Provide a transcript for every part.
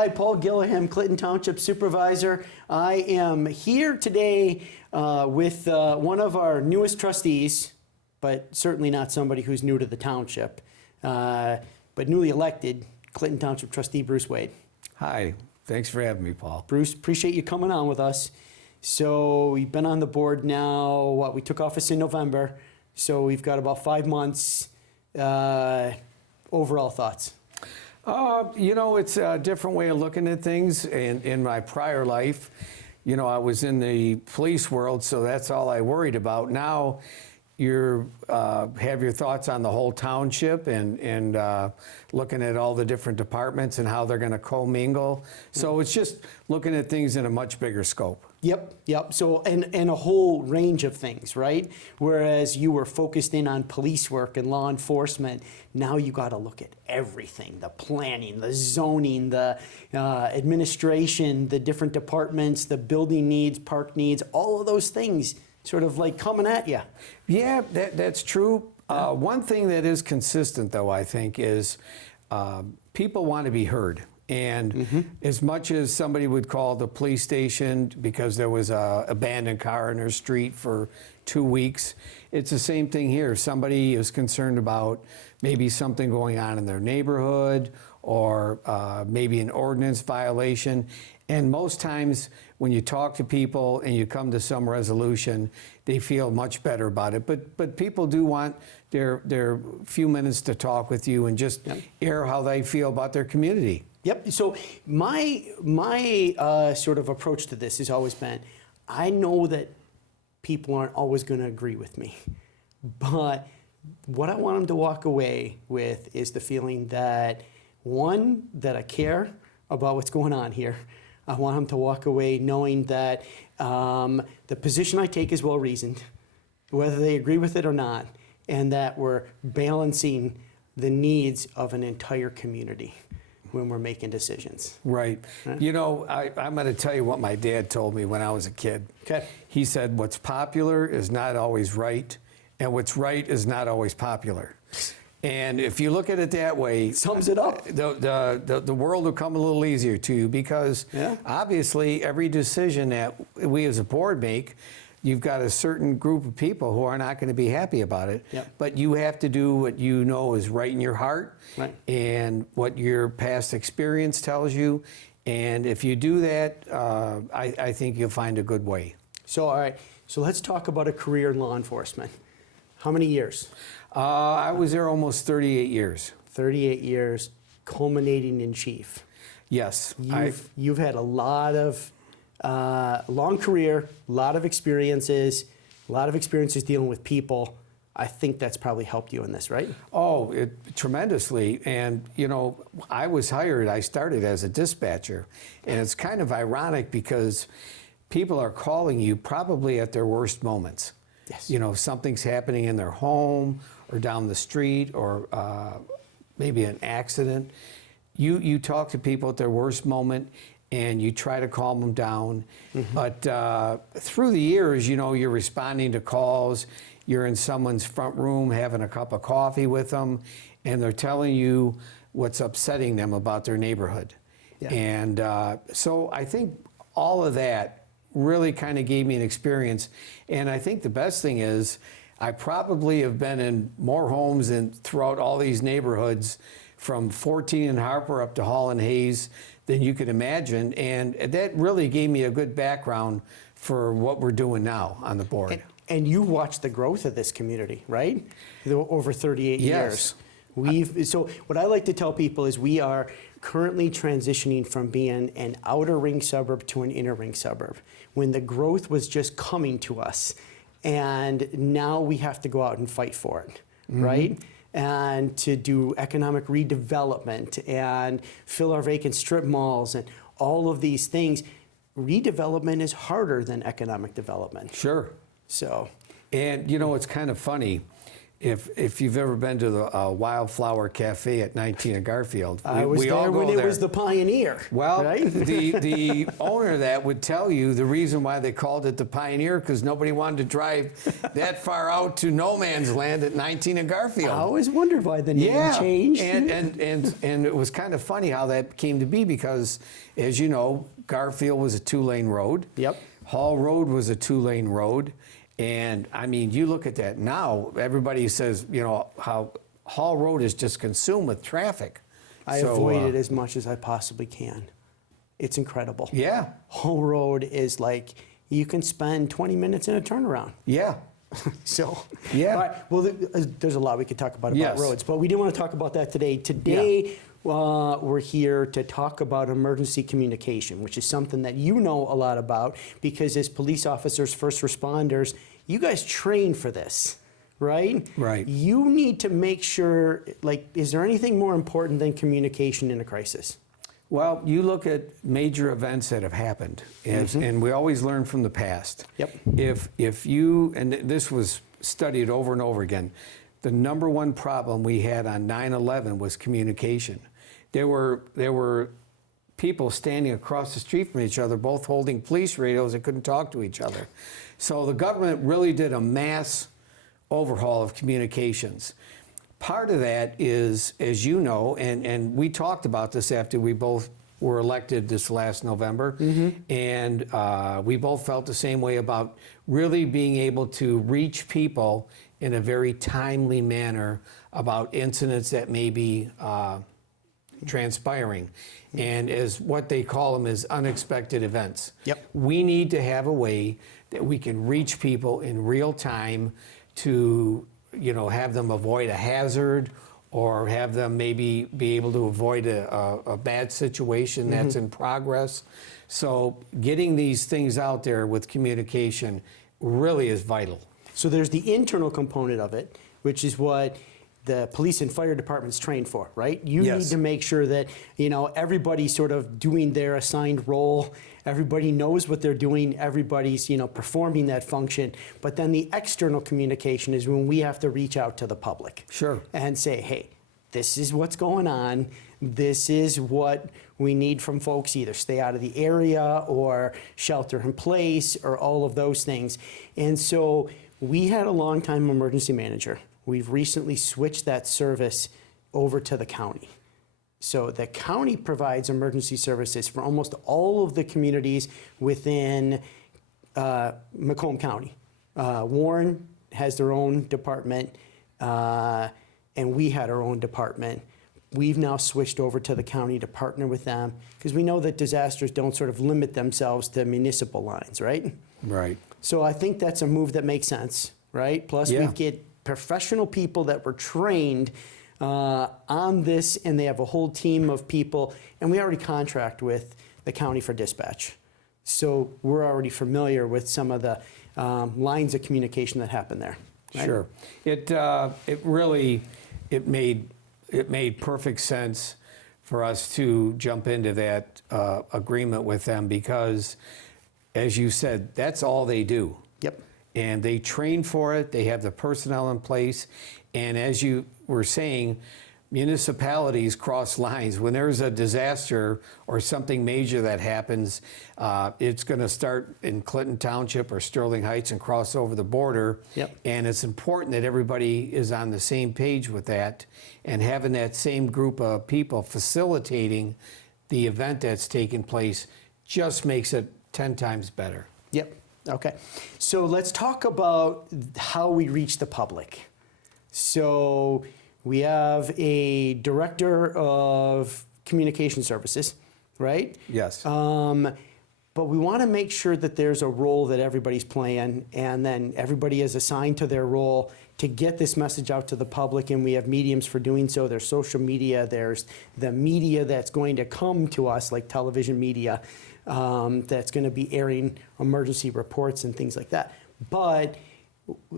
Hi, Paul Gilliam, Clinton Township Supervisor. I am here today with one of our newest trustees, but certainly not somebody who's new to the township, but newly elected Clinton Township Trustee Bruce Wade. Hi, thanks for having me, Paul. Bruce, appreciate you coming on with us. So we've been on the board now, we took office in November, so we've got about 5 months. Overall thoughts? It's a different way of looking at things. In my prior life, I was in the police world, so that's all I worried about. Now, you have your thoughts on the whole township and looking at all the different departments and how they're going to commingle. So it's just looking at things in a much bigger scope. Yep. So, and a whole range of things, right? Whereas you were focused in on police work and law enforcement, now you got to look at everything, the planning, the zoning, the administration, the different departments, the building needs, park needs, all of those things sort of like coming at you. Yeah, that's true. One thing that is consistent, though, I think, is people want to be heard. And as much as somebody would call the police station because there was an abandoned car in their street for 2 weeks, it's the same thing here. Somebody is concerned about maybe something going on in their neighborhood or maybe an ordinance violation. And most times when you talk to people and you come to some resolution, they feel much better about it. But people do want their few minutes to talk with you and just air how they feel about their community. Yep. So my sort of approach to this has always been, I know that people aren't always going to agree with me, but what I want them to walk away with is the feeling that, one, that I care about what's going on here. I want them to walk away knowing that the position I take is well reasoned, whether they agree with it or not, and that we're balancing the needs of an entire community when we're making decisions. Right. I'm going to tell you what my dad told me when I was a kid. Okay. He said, what's popular is not always right, and what's right is not always popular. And if you look at it that way, sums it up. The world will come a little easier to you because obviously every decision that we as a board make, you've got a certain group of people who are not going to be happy about it. Yep. But you have to do what you know is right in your heart and what your past experience tells you. And if you do that, I think you'll find a good way. So, all right. So let's talk about a career in law enforcement. How many years? I was there almost 38 years. 38 years, culminating in chief. Yes. You've had a lot of long career, a lot of experiences dealing with people. I think that's probably helped you in this, right? Oh, tremendously. And, I started as a dispatcher. And it's kind of ironic because people are calling you probably at their worst moments. Yes. Something's happening in their home or down the street or maybe an accident. You talk to people at their worst moment and you try to calm them down. But through the years, you're responding to calls. You're in someone's front room having a cup of coffee with them, and they're telling you what's upsetting them about their neighborhood. Yeah. And so I think all of that really kind of gave me an experience. And I think the best thing is I probably have been in more homes and throughout all these neighborhoods from 14 and Harper up to Hall and Hayes than you could imagine. And that really gave me a good background for what we're doing now on the board. And you watched the growth of this community, right? Over 38 years. So what I like to tell people is we are currently transitioning from being an outer ring suburb to an inner ring suburb, when the growth was just coming to us. And now we have to go out and fight for it, right? And to do economic redevelopment and fill our vacant strip malls and all of these things. Redevelopment is harder than economic development. Sure. So. And it's kind of funny. if you've ever been to the Wildflower Cafe at 19 of Garfield, I was all there go when it there. was the Pioneer. Well, right? the owner of that would tell you the reason why they called it the Pioneer, because nobody wanted to drive that far out to no man's land at 19 of Garfield. I always wondered why the name changed. And it was kind of funny how that came to be, because, as you know, Garfield was a 2-lane road. Yep. Hall Road was a 2-lane road. And I mean, you look at that now, everybody says, you know, how Hall Road is just consumed with traffic. I So, avoid it as much as I possibly can. It's incredible. Yeah, Whole road is like, you can spend 20 minutes in a turnaround. yeah. So, Yeah. all right, well, there's a lot we could talk about Yes. roads, but we didn't want to talk about that today. Today, we're here to talk about emergency communication, which is something that you know a lot about, because as police officers, first responders, you guys train for this, right? Right. You need to make sure, like, is there anything more important than communication in a crisis? Well, you look at major events that have happened, and we always learn from the past. Yep. If you, and this was studied over and over again, the number one problem we had on 9/11 was communication. There were people standing across the street from each other, both holding police radios that couldn't talk to each other. So the government really did a mass overhaul of communications. Part of that is, as you know, and we talked about this after we both were elected this last November, and we both felt the same way about really being able to reach people in a very timely manner about incidents that may be transpiring, and as what they call them is unexpected events. Yep. We need to have a way that we can reach people in real time to, you know, have them avoid a hazard, or have them maybe be able to avoid a bad situation that's in progress. So getting these things out there with communication really is vital. So there's the internal component of it, which is what the police and fire departments train for, right? You Yes. need to make sure that, you know, everybody's sort of doing their assigned role. Everybody knows what they're doing. Everybody's, you know, performing that function. But then the external communication is when we have to reach out to the public. Sure. And say, hey, this is what's going on. This is what we need from folks, either stay out of the area or shelter in place or all of those things. And so we had a longtime emergency manager. We've recently switched that service over to the county. So the county provides emergency services for almost all of the communities within Macomb County. Warren has their own department, and we had our own department. We've now switched over to the county to partner with them, because we know that disasters don't sort of limit themselves to municipal lines, right? Right. So I think that's a move that makes sense, right? Plus, Yeah. we get professional people that were trained on this, and they have a whole team of people, and we already contract with the county for dispatch. So we're already familiar with some of the lines of communication that happen there. Right? Sure. It really made perfect sense for us to jump into that agreement with them, because, as you said, that's all they do. Yep. And they train for it. They have the personnel in place. And as you were saying, municipalities cross lines. When there's a disaster or something major that happens, it's going to start in Clinton Township or Sterling Heights and cross over the border. Yep. And it's important that everybody is on the same page with that, and having that same group of people facilitating the event that's taking place just makes it 10 times better. Yep. Okay. So let's talk about how we reach the public. So we have a director of communication services, right? Yes. But we want to make sure that there's a role that everybody's playing, and then everybody is assigned to their role to get this message out to the public, and we have mediums for doing so. There's social media, there's the media that's going to come to us, like television media, that's going to be airing emergency reports and things like that. But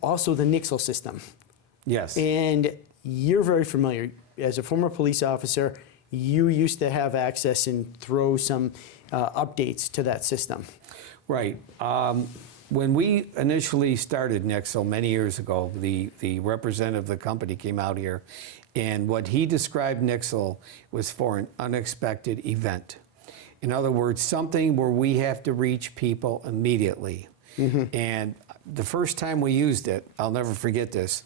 also the Nixle system. Yes. And you're very familiar. As a former police officer, you used to have access and throw some updates to that system. Right. when we initially started Nixle many years ago, the representative of the company came out here, and what he described Nixle was for an unexpected event. In other words, something where we have to reach people immediately. And the first time we used it, I'll never forget this,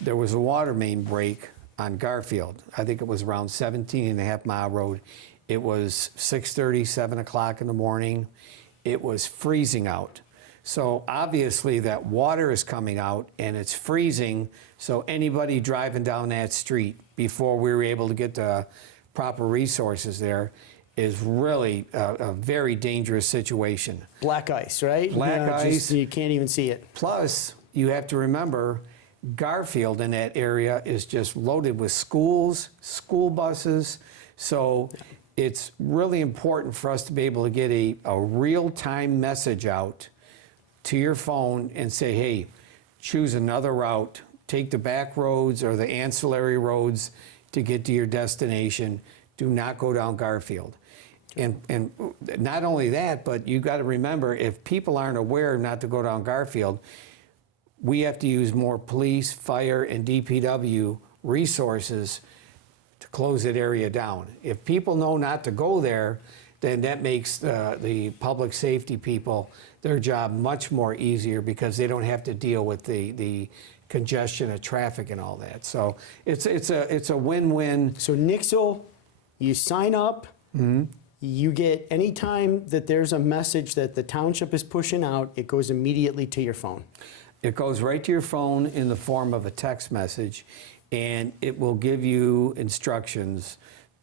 there was a water main break on Garfield. I think it was around 17.5 Mile Road. It was 6:30, 7 o'clock in the morning. It was freezing out. So obviously that water is coming out and it's freezing. So anybody driving down that street before we were able to get the proper resources there is really a very dangerous situation. Black ice, right? Black ice. You can't even see it. Plus, you have to remember, Garfield in that area is just loaded with schools, school buses. So it's really important for us to be able to get a real-time message out to your phone and say, hey, choose another route, take the back roads or the ancillary roads to get to your destination. Do not go down Garfield. And not only that, but you got to remember, if people aren't aware not to go down Garfield, we have to use more police, fire, and DPW resources to close that area down. If people know not to go there, then that makes the public safety people, their job much more easier because they don't have to deal with the congestion of traffic and all that. So it's a win-win. So Nixle, you sign up, you get, anytime that there's a message that the township is pushing out, it goes immediately to your phone. It goes right to your phone in the form of a text message, and it will give you instructions.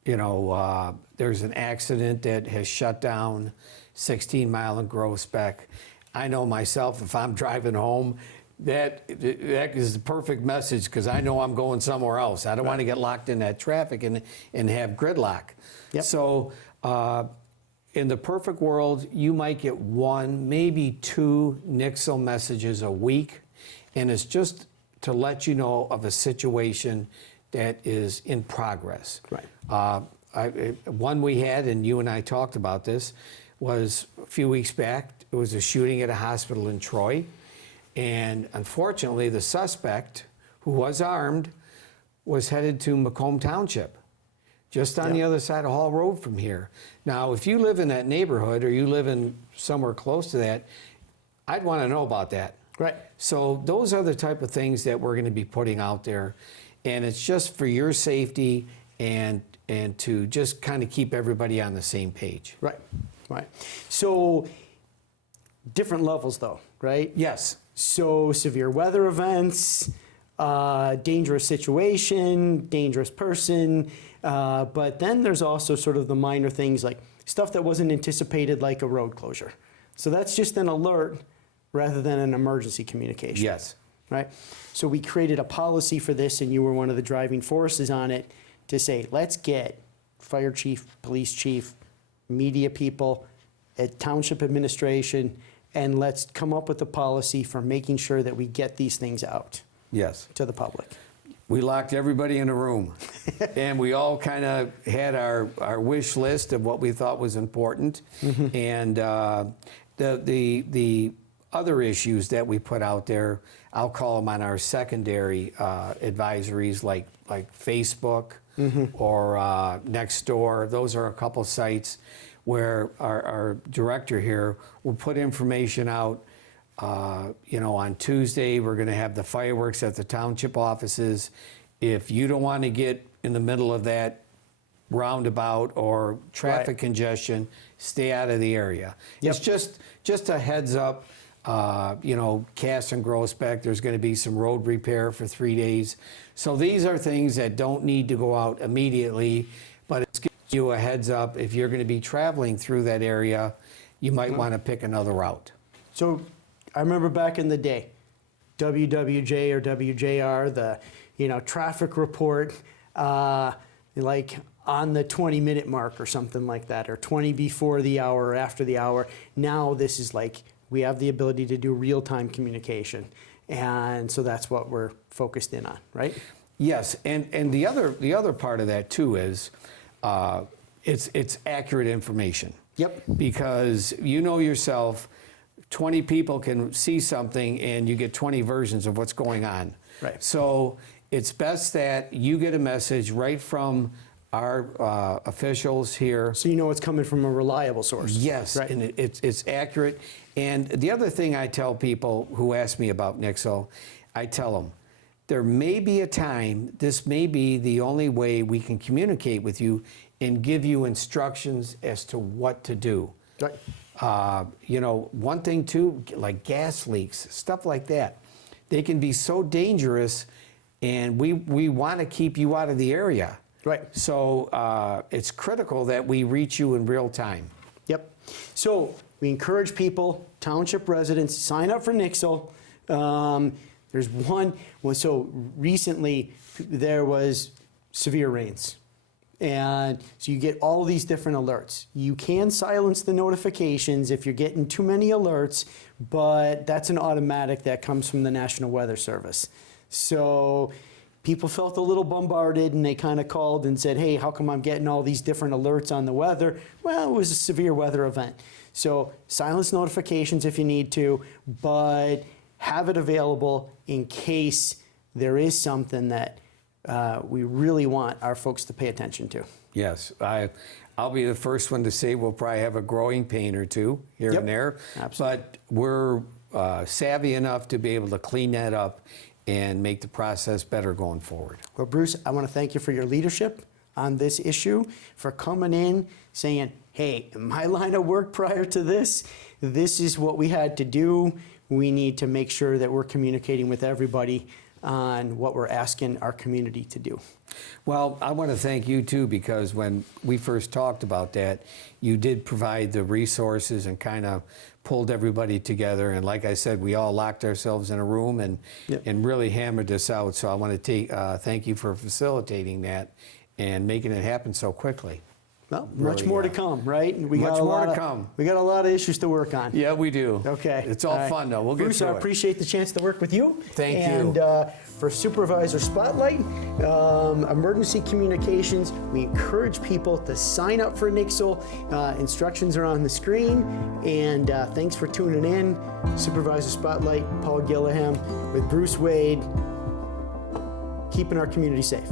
You know, there's an accident that has shut down 16 Mile and Groesbeck. I know myself, if I'm driving home, that is the perfect message because I know I'm going somewhere else. I don't want to get locked in that traffic and have gridlock. Yep. So in the perfect world, you might get 1, maybe 2 Nixle messages a week, and it's just to let you know of a situation that is in progress. Right. One we had, and you and I talked about this, was a few weeks back. It was a shooting at a hospital in Troy, and unfortunately, the suspect, who was armed, was headed to Macomb Township, just on the other side of Hall Road from here. Now, if you live in that neighborhood or you live in somewhere close to that, I'd want to know about that. Right. So those are the type of things that we're going to be putting out there, and it's just for your safety and to just kind of keep everybody on the same page. Right. Right. So different levels, though, right? Yes. So severe weather events, dangerous situation, dangerous person, but then there's also sort of the minor things like stuff that wasn't anticipated, like a road closure. So that's just an alert rather than an emergency communication. Yes. Right? So we created a policy for this, and you were one of the driving forces on it to say, let's get fire chief, police chief, media people, at township administration, and let's come up with a policy for making sure that we get these things out Yes. to the public. We locked everybody in a room, and we all kind of had our wish list of what we thought was important. And the other issues that we put out there, I'll call them on our secondary advisories, like Facebook or Nextdoor. Those are a couple sites where our director here will put information out. You know, on Tuesday, we're going to have the fireworks at the township offices. If you don't want to get in the middle of that roundabout or traffic congestion, stay out of the area. Yep. It's just a heads up. You know, Cass and Groesbeck, there's going to be some road repair for 3 days. So these are things that don't need to go out immediately, but it's giving you a heads up. If you're going to be traveling through that area, you might want to pick another route. So I remember back in the day, WWJ or WJR, the traffic report, like on the 20-minute mark or something like that, or 20 before the hour or after the hour. Now this is like, we have the ability to do real-time communication. And so that's what we're focused in on, right? Yes, and the other part of that too is it's accurate information. Yep. Because you know yourself, 20 people can see something and you get 20 versions of what's going on. Right. So it's best that you get a message right from our officials here. So you know it's coming from a reliable source. Yes, Right. and it's accurate. And the other thing I tell people who ask me about Nixle, I tell them, there may be a time, this may be the only way we can communicate with you and give you instructions as to what to do. Right. You know, one thing too, like gas leaks, stuff like that, they can be so dangerous, and we want to keep you out of the area. Right. So it's critical that we reach you in real time. Yep. So we encourage people, township residents, sign up for Nixle. There's one. Well, so recently there was severe rains. And so you get all these different alerts. You can silence the notifications if you're getting too many alerts, but that's an automatic that comes from the National Weather Service. So people felt a little bombarded, and they kind of called and said, hey, how come I'm getting all these different alerts on the weather? Well, it was a severe weather event. So silence notifications if you need to, but have it available in case there is something that we really want our folks to pay attention to. Yes, I'll be the first one to say we'll probably have a growing pain or two here Yep, and there. absolutely. But we're savvy enough to be able to clean that up and make the process better going forward. Well, Bruce, I want to thank you for your leadership on this issue, for coming in, saying, hey, in my line of work prior to this is what we had to do. We need to make sure that we're communicating with everybody on what we're asking our community to do. Well, I want to thank you too, because when we first talked about that, you did provide the resources and kind of pulled everybody together. And like I said, we all locked ourselves in a room and Yep. and really hammered this out. So I want to thank you for facilitating that and making it happen so quickly. Well, much Really, more to come, right? We much got a more lot to of- come. We got a lot of issues to work on. Yeah, we do. Okay. It's all right. fun, though. We'll get Bruce, through I it. appreciate the chance to work with you. Thank and, you. for Supervisor Spotlight, emergency communications, we encourage people to sign up for Nixle. Instructions are on the screen. And thanks for tuning in. Supervisor Spotlight, Paul Gillaham with Bruce Wade, keeping our community safe.